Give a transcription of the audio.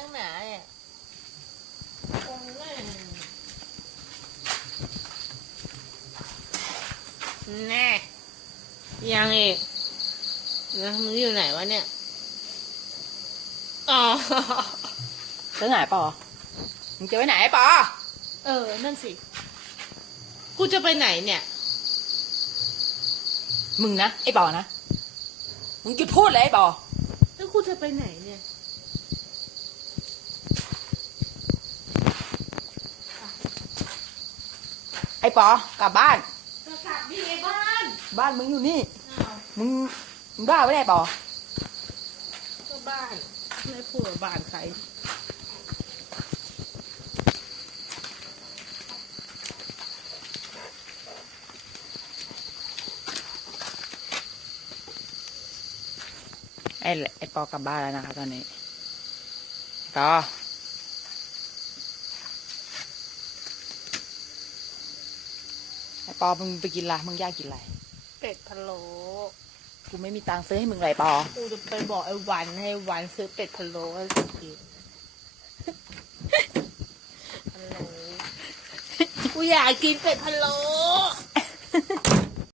ตั้งหนาเนี่ยโอ้แม่งแน่ยังอีกแล้วมึงอยู่ไหนวะเนี่ย อ๋อจะไหนปอมึงจะไปไหนปอเออ นั่นสิ กูจะไปไหนเนี่ย มึงนะ ไอ้ปอนะ มึงหยุดพูดเลยไอ้ปอแล้วกูจะไปไหนเนี่ย ไอ้ปอกลับบ้านจะกลับที่บ้านบ้านมึงอยู่นี่ อ้าวมึงมึงบ้าไม่ได้ปอก็บ้านไม่พูดว่าบ้านใครไอ้ไอ้ปอกลับบ้านแล้วนะคะตอนนี้ปอไอ้ ปอมึงไปกินอะไรมึงอยากกินอะไรเป็ดพะโล้กูไม่มีตังค์ซื้อให้มึงเลยปอกูจะไปบอกไอ้วันให้วันซื้อเป็ดพะโล้ให้กูกินพะโล้กูอยากกินเป็ดพะโล้